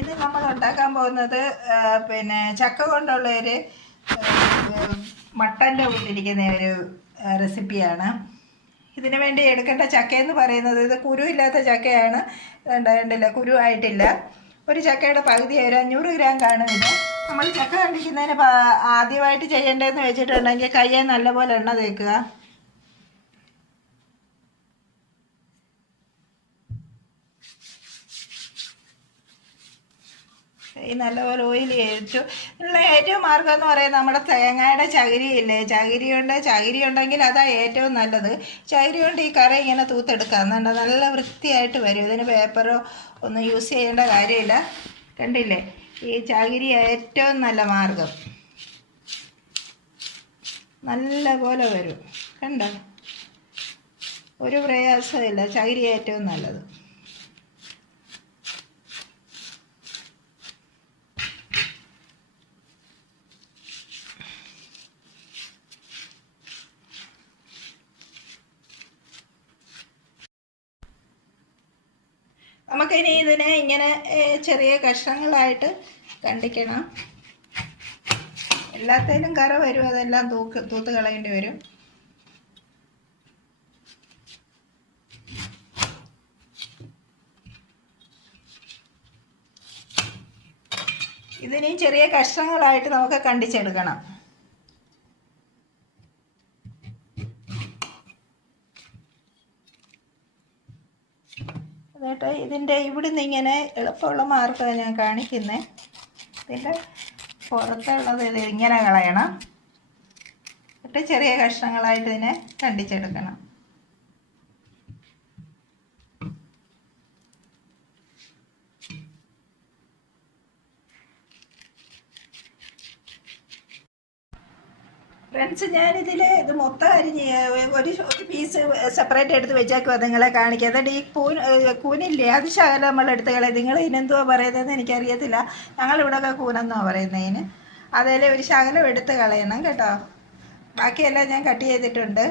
ഇത് നമ്മൾ ഉണ്ടാക്കാൻ പോകുന്നത് പിന്നെ ചക്ക കൊണ്ടുള്ള ഒരു മട്ടൻ്റെ കൂട്ടിരിക്കുന്ന ഒരു റെസിപ്പിയാണ്. ഇതിനു വേണ്ടി എടുക്കേണ്ട ചക്കയെന്ന് പറയുന്നത് ഇത് കുരു ഇല്ലാത്ത ചക്കയാണ്. ഉണ്ടായിട്ടില്ല, കുരു ആയിട്ടില്ല. ഒരു ചക്കയുടെ പകുതി ഒരു 500 ഗ്രാം കാണുന്നില്ല. നമ്മൾ ചക്ക കണ്ടിക്കുന്നതിന് ആദ്യമായിട്ട് ചെയ്യേണ്ടതെന്ന് വെച്ചിട്ടുണ്ടെങ്കിൽ കയ്യെ നല്ലപോലെ എണ്ണ തേക്കുക. ഈ നല്ലപോലെ ഓയിൽ കഴിച്ചു. ഉള്ള ഏറ്റവും മാർഗം എന്ന് പറയുന്നത് നമ്മുടെ തേങ്ങയുടെ ചകിരിയില്ലേ, ചകിരി ഉണ്ടെങ്കിൽ അതാ ഏറ്റവും നല്ലത്. ചകിരി കൊണ്ട് ഈ കറി ഇങ്ങനെ തൂത്തെടുക്കാം. എന്നുണ്ട് നല്ല വൃത്തിയായിട്ട് വരും. ഇതിന് പേപ്പറോ ഒന്നും യൂസ് ചെയ്യേണ്ട കാര്യമില്ല. കണ്ടില്ലേ, ഈ ചകിരി ഏറ്റവും നല്ല മാർഗം. നല്ല പോലെ വരും, കണ്ടോ, ഒരു പ്രയാസമില്ല. ചകിരി ഏറ്റവും നല്ലത്. നമുക്കിനി ഇതിനെ ഇങ്ങനെ ചെറിയ കഷ്ണങ്ങളായിട്ട് കണ്ടിക്കണം. എല്ലാത്തേലും കറ വരും, അതെല്ലാം തൂത്ത് കളയേണ്ടി വരും. ഇതിനി ചെറിയ കഷ്ണങ്ങളായിട്ട് നമുക്ക് കണ്ടിച്ചെടുക്കണം. എന്നിട്ട് ഇതിൻ്റെ ഇവിടുന്ന് ഇങ്ങനെ എളുപ്പമുള്ള മാർഗ്ഗമാണ് ഞാൻ കാണിക്കുന്നത്. ഇതിൻ്റെ പുറത്തുള്ളത് ഇത് ഇങ്ങനെ കളയണം. എന്നിട്ട് ചെറിയ കഷ്ണങ്ങളായിട്ട് ഇതിനെ കണ്ടിച്ചെടുക്കണം. ഫ്രണ്ട്സ്, ഞാനിതിൽ ഇത് മൊത്തം അരിഞ്ഞ് ഒരു പീസ് സെപ്പറേറ്റ് എടുത്ത് വെച്ചേക്കുക നിങ്ങളെ കാണിക്കുക. എന്നിട്ട് ഈ കൂനില്ലേ, അത് ശകലം നമ്മൾ എടുത്ത് കളയും. നിങ്ങൾ ഇതിനെന്തുവാ പറയുന്നതെന്ന് എനിക്കറിയത്തില്ല. ഞങ്ങളിവിടെയൊക്കെ കൂനെന്നാണ് പറയുന്നതിന്. അതിൽ ഒരു ശകലം എടുത്ത് കളയണം കേട്ടോ. ബാക്കിയെല്ലാം ഞാൻ കട്ട് ചെയ്തിട്ടുണ്ട്.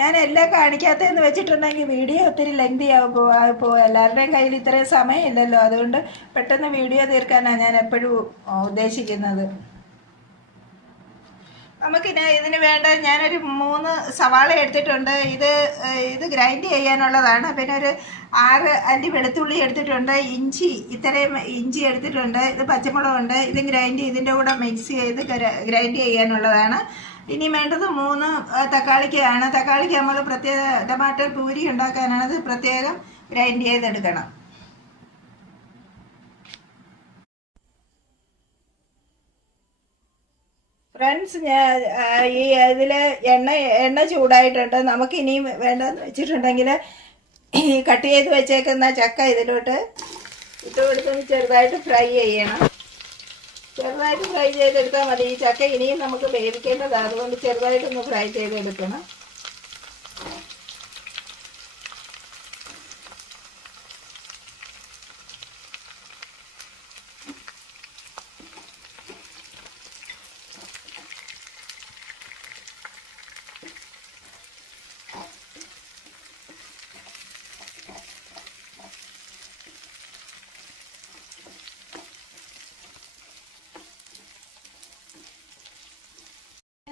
ഞാൻ എല്ലാം കാണിക്കാത്തതെന്ന് വെച്ചിട്ടുണ്ടെങ്കിൽ വീഡിയോ ഒത്തിരി ലെങ്തി ആകുമ്പോൾ എല്ലാവരുടെയും കയ്യിൽ ഇത്രയും സമയമില്ലല്ലോ. അതുകൊണ്ട് പെട്ടെന്ന് വീഡിയോ തീർക്കാനാണ് ഞാൻ എപ്പോഴും ഉദ്ദേശിക്കുന്നത്. നമുക്കിനി ഇതിന് വേണ്ട ഞാനൊരു 3 സവാള എടുത്തിട്ടുണ്ട്. ഇത് ഗ്രൈൻഡ് ചെയ്യാനുള്ളതാണ്. പിന്നെ ഒരു 6 അല്ലി വെളുത്തുള്ളി എടുത്തിട്ടുണ്ട്. ഇത്രയും ഇഞ്ചി എടുത്തിട്ടുണ്ട്. ഇത് പച്ചമുളകുണ്ട്. ഇത് ഇതിൻ്റെ കൂടെ മിക്സ് ചെയ്ത് ഗ്രൈൻഡ് ചെയ്യാനുള്ളതാണ്. ഇനി വേണ്ടത് 3 തക്കാളിക്കാണ്. തക്കാളിക്ക് നമ്മൾ പ്രത്യേക ടമാറ്റർ പൂരി ഉണ്ടാക്കാനാണ്. അത് പ്രത്യേകം ഗ്രൈൻഡ് ചെയ്തെടുക്കണം. ഫ്രണ്ട്സ്, ഞാൻ ഈ ഇതിൽ എണ്ണ ചൂടായിട്ടുണ്ട്. നമുക്ക് ഇനിയും വേണ്ടതെന്ന് വെച്ചിട്ടുണ്ടെങ്കിൽ ഈ കട്ട് ചെയ്ത് വെച്ചേക്കുന്ന ചക്ക ഇതിലോട്ട് ഇട്ട് കൊടുത്തൊന്ന് ചെറുതായിട്ട് ഫ്രൈ ചെയ്യണം. ചെറുതായിട്ട് ഫ്രൈ ചെയ്തെടുത്താൽ മതി. ഈ ചക്ക ഇനിയും നമുക്ക് വേവിക്കേണ്ടതാണ്. അതുകൊണ്ട് ചെറുതായിട്ടൊന്ന് ഫ്രൈ ചെയ്തെടുക്കണം.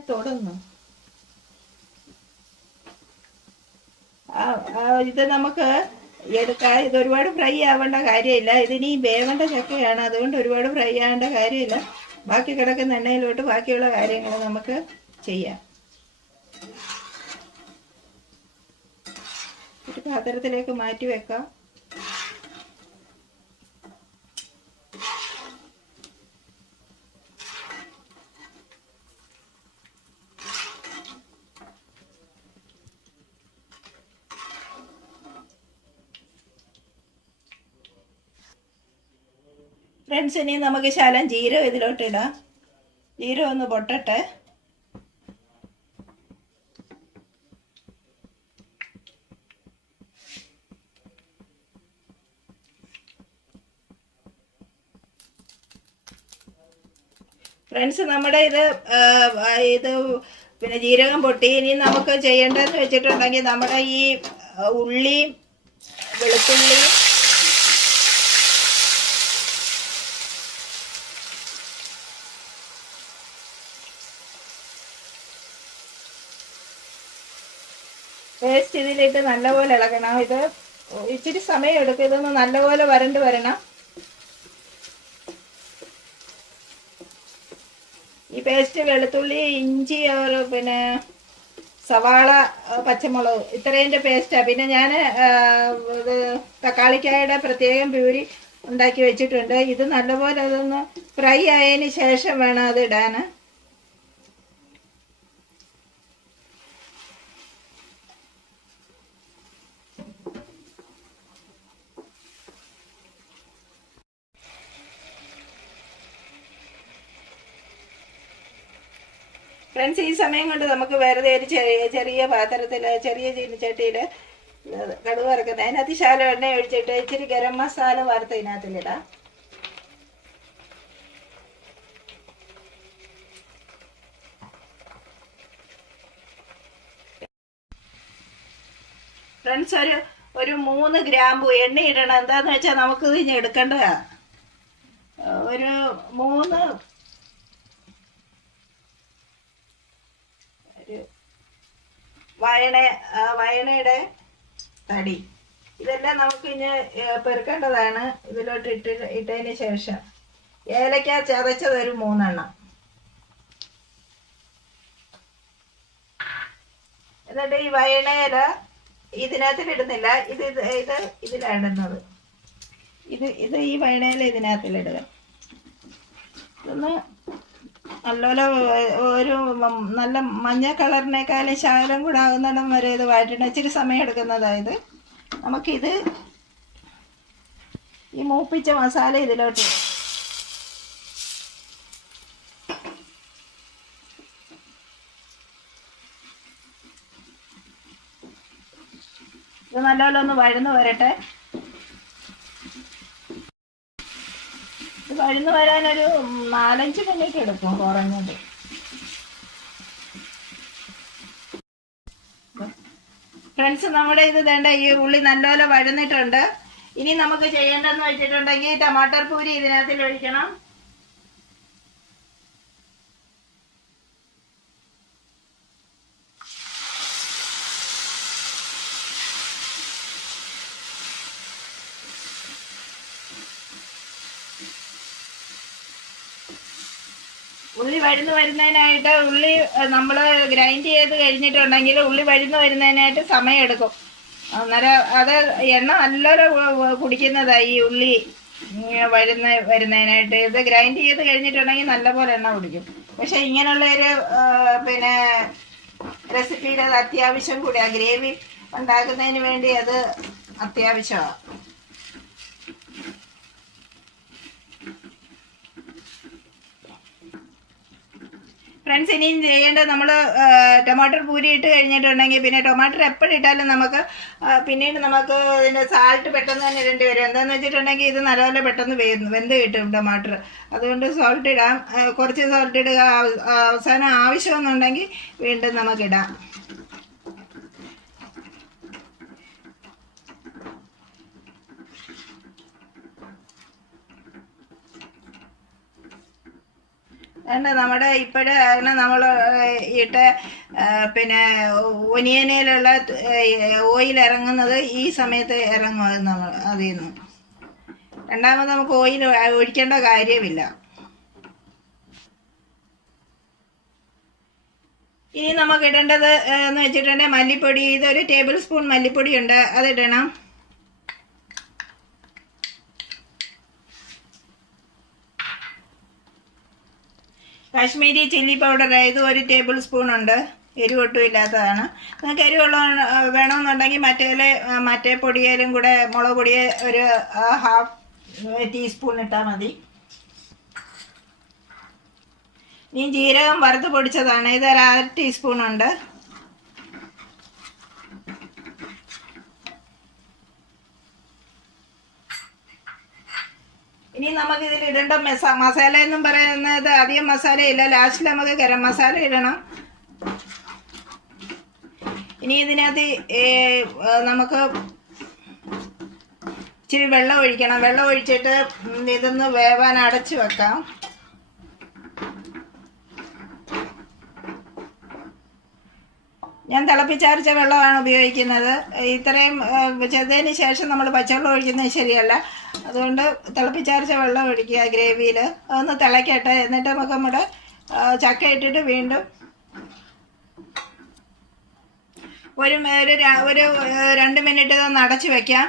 തുടർന്നു ഇത് നമുക്ക് എടുക്കാം. ഇത് ഒരുപാട് ഫ്രൈ ആവേണ്ട കാര്യമില്ല. ഇതിനി വേവേണ്ട ചക്കയാണ്. അതുകൊണ്ട് ഒരുപാട് ഫ്രൈ ആവേണ്ട കാര്യമില്ല. ബാക്കി കിടക്കുന്ന എണ്ണയിലോട്ട് ബാക്കിയുള്ള കാര്യങ്ങൾ നമുക്ക് ചെയ്യാം. ഒരു പാത്രത്തിലേക്ക് മാറ്റി വെക്കാം. ഫ്രണ്ട്സ്, ഇനി നമുക്ക് ശകലം ജീരകം ഇതിലോട്ട് ഇടാം. ജീരകം ഒന്ന് പൊട്ടട്ടെ. ഫ്രണ്ട്സ്, നമ്മുടെ ഇത് പിന്നെ ജീരകം പൊട്ടി. ഇനി നമുക്ക് ചെയ്യേണ്ടതെന്ന് വെച്ചിട്ടുണ്ടെങ്കിൽ നമ്മുടെ ഈ ഉള്ളിയും വെളുത്തുള്ളിയും പേസ്റ്റ് ഇതിലിട്ട് നല്ലപോലെ ഇളക്കണം. ഇത് ഇച്ചിരി സമയം എടുക്കും, ഇതൊന്ന് നല്ലപോലെ വരണ്ട് വരണം. ഈ പേസ്റ്റ് വെളുത്തുള്ളി, ഇഞ്ചി, പിന്നെ സവാള, പച്ചമുളക് ഇത്രേൻ്റെ പേസ്റ്റാണ്. പിന്നെ ഞാൻ ഇത് തക്കാളിക്കായുടെ പ്രത്യേകം പ്യൂരി ഉണ്ടാക്കി വെച്ചിട്ടുണ്ട്. ഇത് നല്ലപോലെ അതൊന്ന് ഫ്രൈ ആയതിന് ശേഷം വേണം അത് ഇടാൻ. ഫ്രണ്ട്സ്, ഈ സമയം കൊണ്ട് നമുക്ക് വെറുതെ ഒരു ചെറിയ പാത്രത്തിൽ, ചെറിയ ചീനിച്ചട്ടിയിൽ കടുക് വറുക്കുന്നത്, അതിനകത്ത് ശകലം എണ്ണ ഒഴിച്ചിട്ട് ഇച്ചിരി ഗരം മസാല വറുത്ത് ഇതിനകത്തിലിടാം. ഫ്രണ്ട്സ്, ഒരു 3 ഗ്രാമ്പു എണ്ണ ഇടണം. എന്താന്ന് വെച്ചാൽ നമുക്ക് ഇത് എടുക്കേണ്ടതാണ്. ഒരു 3 വയണയുടെ തടി, ഇതെല്ലാം നമുക്ക് ഇനി പെറുക്കേണ്ടതാണ്. ഇതിലോട്ട് ഇട്ടതിന് ശേഷം ഏലക്ക ചതച്ചത് ഒരു 3 എണ്ണം. എന്നിട്ട് ഈ വയണയില ഇതിനകത്തിലിടുന്നില്ല, ഇതിലാണ് ഇടുന്നത്. ഇത് ഈ വയണയില ഇതിനകത്തിലിടുക. ഇതൊന്ന് നല്ലപോലെ ഒരു നല്ല മഞ്ഞ കളറിനേക്കാളും ശകലം കൂടെ ആകുന്നിടം വരെ ഇത് വഴറ്റണം. ഇച്ചിരി സമയം എടുക്കുന്നതായത്. നമുക്കിത് ഈ മൂപ്പിച്ച മസാല ഇതിലോട്ട് ഇത് നല്ലപോലെ ഒന്ന് വഴന്ന് വരട്ടെ. ഇത് വഴന്ന് വരാനൊരു 4-5 മിനിറ്റ് എടുക്കും കുറഞ്ഞത്. ഫ്രണ്ട്സ്, നമ്മുടെ ഇത് വേണ്ട ഈ ഉള്ളി നല്ലപോലെ വഴന്നിട്ടുണ്ട്. ഇനി നമുക്ക് ചെയ്യേണ്ടതെന്ന് വെച്ചിട്ടുണ്ടെങ്കിൽ ടമാട്ടർ പൂരി ഇതിനകത്തിൽ ഒഴിക്കണം. ഉള്ളി വരുന്നതിനായിട്ട് ഉള്ളി നമ്മൾ ഗ്രൈൻഡ് ചെയ്ത് കഴിഞ്ഞിട്ടുണ്ടെങ്കിൽ ഉള്ളി വരുന്നതിനായിട്ട് സമയം എടുക്കും. അന്നേരം അത് എണ്ണ നല്ലൊരു കുടിക്കുന്നതാണ് ഈ ഉള്ളി വരുന്നതിനായിട്ട്. ഇത് ഗ്രൈൻഡ് ചെയ്ത് കഴിഞ്ഞിട്ടുണ്ടെങ്കിൽ നല്ലപോലെ എണ്ണ കുടിക്കും. പക്ഷെ ഇങ്ങനെയുള്ളൊരു പിന്നെ റെസിപ്പിയിൽ അത് അത്യാവശ്യം കൂടിയാണ്. ഗ്രേവി ഉണ്ടാക്കുന്നതിന് വേണ്ടി അത് അത്യാവശ്യമാണ്. ഫ്രണ്ട്സ്, ഇനിയും ചെയ്യേണ്ടത് നമ്മൾ ടൊമാറ്റോ പൂരി ഇട്ട് കഴിഞ്ഞിട്ടുണ്ടെങ്കിൽ പിന്നെ ടൊമാറ്റോ എപ്പോഴിട്ടാലും നമുക്ക് പിന്നീട് നമുക്ക് ഇതിൻ്റെ സാൾട്ട് പെട്ടെന്ന് തന്നെ ഇടേണ്ടി വരും. എന്താണെന്ന് വെച്ചിട്ടുണ്ടെങ്കിൽ ഇത് നല്ലപോലെ പെട്ടെന്ന് വെന്ത് കിട്ടും ടൊമാറ്റോ. അതുകൊണ്ട് സോൾട്ട് ഇടാം, കുറച്ച് സോൾട്ട് ഇടുക. അവസാനം ആവശ്യമെന്നുണ്ടെങ്കിൽ വീണ്ടും നമുക്കിടാം. നമ്മുടെ ഇപ്പോഴാണ് നമ്മൾ ഇട്ട് പിന്നെ ഒനിയനിലുള്ള ഓയിൽ ഇറങ്ങുന്നത് ഈ സമയത്ത് ഇറങ്ങും. അത് നമ്മൾ അതിൽ നിന്ന് രണ്ടാമത് നമുക്ക് ഓയിൽ ഒഴിക്കേണ്ട കാര്യമില്ല. ഇനി നമുക്ക് ഇടേണ്ടത് എന്ന് വെച്ചിട്ടുണ്ടെങ്കിൽ മല്ലിപ്പൊടി. ഇതൊരു 1 ടേബിൾ സ്പൂൺ മല്ലിപ്പൊടി ഉണ്ട്, അതിടണം. കാശ്മീരി ചില്ലി പൗഡർ, ഇത് 1 ടേബിൾ സ്പൂൺ ഉണ്ട്. എരിവൊട്ടും ഇല്ലാത്തതാണ്. നിങ്ങൾക്ക് എരിവുള്ള വേണമെന്നുണ്ടെങ്കിൽ മറ്റേ പൊടിയേലും കൂടെ മുളക് പൊടിയെ ഒരു 1/2 ടീസ്പൂൺ ഇട്ടാൽ മതി. ഇനി ജീരകം വറുത്ത് പൊടിച്ചതാണ്, ഇത് 1/2 ടീസ്പൂൺ ഉണ്ട്. ഇനി നമുക്ക് ഇതിൽ ഇടേണ്ട മസാല എന്നും പറയുന്നത് അധികം മസാലയില്ല. ലാസ്റ്റിൽ നമുക്ക് ഗരം മസാല ഇടണം. ഇനി ഇതിനകത്ത് നമുക്ക് ഇച്ചിരി വെള്ളം ഒഴിക്കണം. വെള്ളം ഒഴിച്ചിട്ട് ഇതൊന്ന് വേവാൻ അടച്ചു വെക്കാം. ഞാൻ തിളപ്പിച്ചാറിച്ച വെള്ളമാണ് ഉപയോഗിക്കുന്നത്. ഇത്രയും ചെയ്തതിന് ശേഷം നമ്മൾ പച്ചവെള്ളം ഒഴിക്കുന്നത് ശരിയല്ല. അതുകൊണ്ട് തിളപ്പിച്ചാറിച്ച വെള്ളം ഒഴിക്കുക ഗ്രേവിയിൽ. അതൊന്ന് തിളയ്ക്കട്ടെ. എന്നിട്ട് നമുക്ക് നമ്മുടെ ചക്ക ഇട്ടിട്ട് വീണ്ടും ഒരു 2 മിനിറ്റ് ഇതൊന്ന് അടച്ച് വയ്ക്കാം.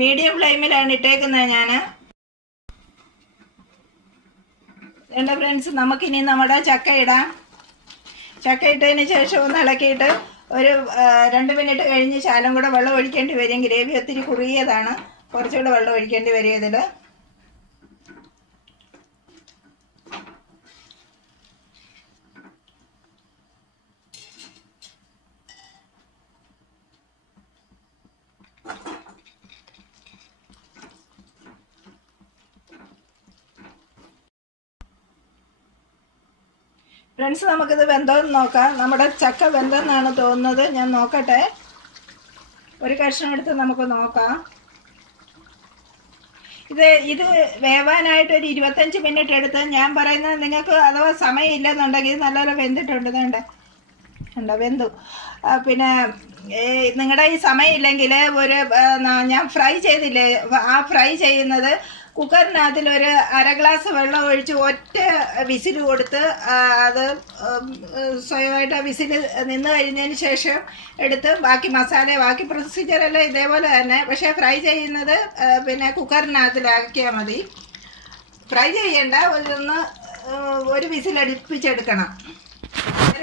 മീഡിയം ഫ്ലെയിമിലാണ് ഇട്ടേക്കുന്നത് ഞാൻ. എൻ്റെ ഫ്രണ്ട്സ്, നമുക്കിനി നമ്മുടെ ചക്ക ഇടാം. ചക്ക ഇട്ടതിന് ശേഷം ഒന്ന് ഇളക്കിയിട്ട് ഒരു 2 മിനിറ്റ് കഴിഞ്ഞ് ശകലം കൂടെ വെള്ളം ഒഴിക്കേണ്ടി വരും. ഗ്രേവി ഒത്തിരി കുറുകിയതാണ്, കുറച്ചുകൂടെ വെള്ളം ഒഴിക്കേണ്ടി വരും ഇതിൽ. ഫ്രണ്ട്സ്, നമുക്കിത് വെന്തോന്ന് നോക്കാം. നമ്മുടെ ചക്ക വെന്തെന്നാണ് തോന്നുന്നത്. ഞാൻ നോക്കട്ടെ. ഒരു കഷ്ണം എടുത്ത് നമുക്ക് നോക്കാം. ഇത് വേവാനായിട്ട് ഒരു 25 മിനിറ്റ് എടുത്ത്. ഞാൻ പറയുന്നത് നിങ്ങൾക്ക് അഥവാ സമയമില്ലെന്നുണ്ടെങ്കിൽ ഇത് നല്ലപോലെ വെന്തിട്ടുണ്ട്. ഉണ്ടോ, വെന്തു. പിന്നെ നിങ്ങളുടെ ഈ സമയമില്ലെങ്കിൽ ഞാൻ ഫ്രൈ ചെയ്തില്ലേ, ആ ഫ്രൈ ചെയ്യുന്നത് കുക്കറിനകത്തിൽ ഒരു 1/2 ഗ്ലാസ് വെള്ളം ഒഴിച്ച് ഒറ്റ വിസിൽ കൊടുത്ത് അത് സ്വയമായിട്ട് ആ വിസിൽ നിന്ന് കഴിഞ്ഞതിന് ശേഷം എടുത്ത് ബാക്കി മസാല, ബാക്കി പ്രൊസീജിയറെല്ലാം ഇതേപോലെ തന്നെ. പക്ഷേ ഫ്രൈ ചെയ്യുന്നത് പിന്നെ കുക്കറിനകത്തിലാക്കിയാൽ മതി. ഫ്രൈ ചെയ്യേണ്ട, ഒരു വിസിൽ അടുപ്പിച്ചെടുക്കണം.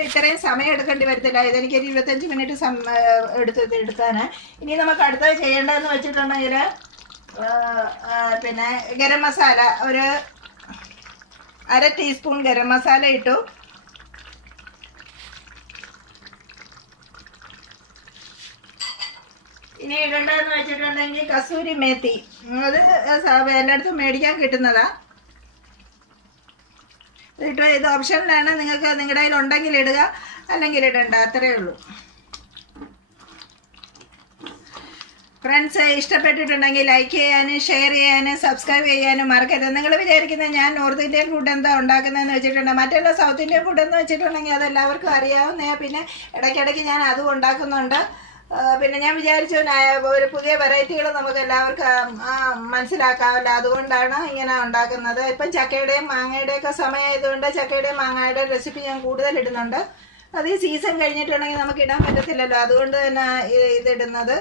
ഇത്രയും സമയം എടുക്കേണ്ടി വരത്തില്ല. ഇതെനിക്കൊരു 25 മിനിറ്റ് എടുക്കാൻ. ഇനി നമുക്ക് അടുത്തത് ചെയ്യേണ്ടതെന്ന് വെച്ചിട്ടുണ്ടെങ്കിൽ പിന്നെ ഗരം മസാല ഒരു 1/2 ടീസ്പൂൺ ഗരം മസാല ഇട്ടു. ഇനി ഇടേണ്ടതെന്ന് വെച്ചിട്ടുണ്ടെങ്കിൽ കസൂരി മേത്തി. അത് എല്ലായിടത്തും മേടിക്കാൻ കിട്ടുന്നതാ. ഇട്ടോ, ഇത് ഓപ്ഷനിലാണ്. നിങ്ങൾക്ക് നിങ്ങളുടെ കയ്യിൽ ഉണ്ടെങ്കിൽ ഇടുക, അല്ലെങ്കിൽ ഇടണ്ട. അത്രയേ ഉള്ളൂ. ഫ്രണ്ട്സ്, ഇഷ്ടപ്പെട്ടിട്ടുണ്ടെങ്കിൽ ലൈക്ക് ചെയ്യാനും ഷെയർ ചെയ്യാനും സബ്സ്ക്രൈബ് ചെയ്യാനും മറക്കരുത്. നിങ്ങൾ വിചാരിക്കുന്നത് ഞാൻ നോർത്ത് ഇന്ത്യൻ ഫുഡ് എന്താ ഉണ്ടാക്കുന്നതെന്ന് വെച്ചിട്ടുണ്ടെങ്കിൽ, മറ്റുള്ള സൗത്ത് ഇന്ത്യൻ ഫുഡ് എന്ന് വെച്ചിട്ടുണ്ടെങ്കിൽ അതെല്ലാവർക്കും അറിയാവുന്നതാണ്. പിന്നെ ഇടയ്ക്കിടയ്ക്ക് ഞാൻ അതും ഉണ്ടാക്കുന്നുണ്ട്. പിന്നെ ഞാൻ വിചാരിച്ചു ഒരു പുതിയ വെറൈറ്റികൾ നമുക്ക് എല്ലാവർക്കും മനസ്സിലാക്കാമല്ലോ. അതുകൊണ്ടാണ് ഇങ്ങനെ ഉണ്ടാക്കുന്നത്. ഇപ്പം ചക്കയുടെയും മാങ്ങയുടെയൊക്കെ സമയമായതുകൊണ്ട് ചക്കയുടെയും മാങ്ങയുടെയും റെസിപ്പി ഞാൻ കൂടുതൽ ഇടുന്നുണ്ട്. അത് ഈ സീസൺ കഴിഞ്ഞിട്ടുണ്ടെങ്കിൽ നമുക്ക് ഇടാൻ പറ്റത്തില്ലല്ലോ. അതുകൊണ്ട് തന്നെ ഇതിടുന്നത്.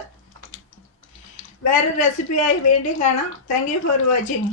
വേറൊരു റെസിപ്പിയായി വീണ്ടും കാണാം. Thank you for watching.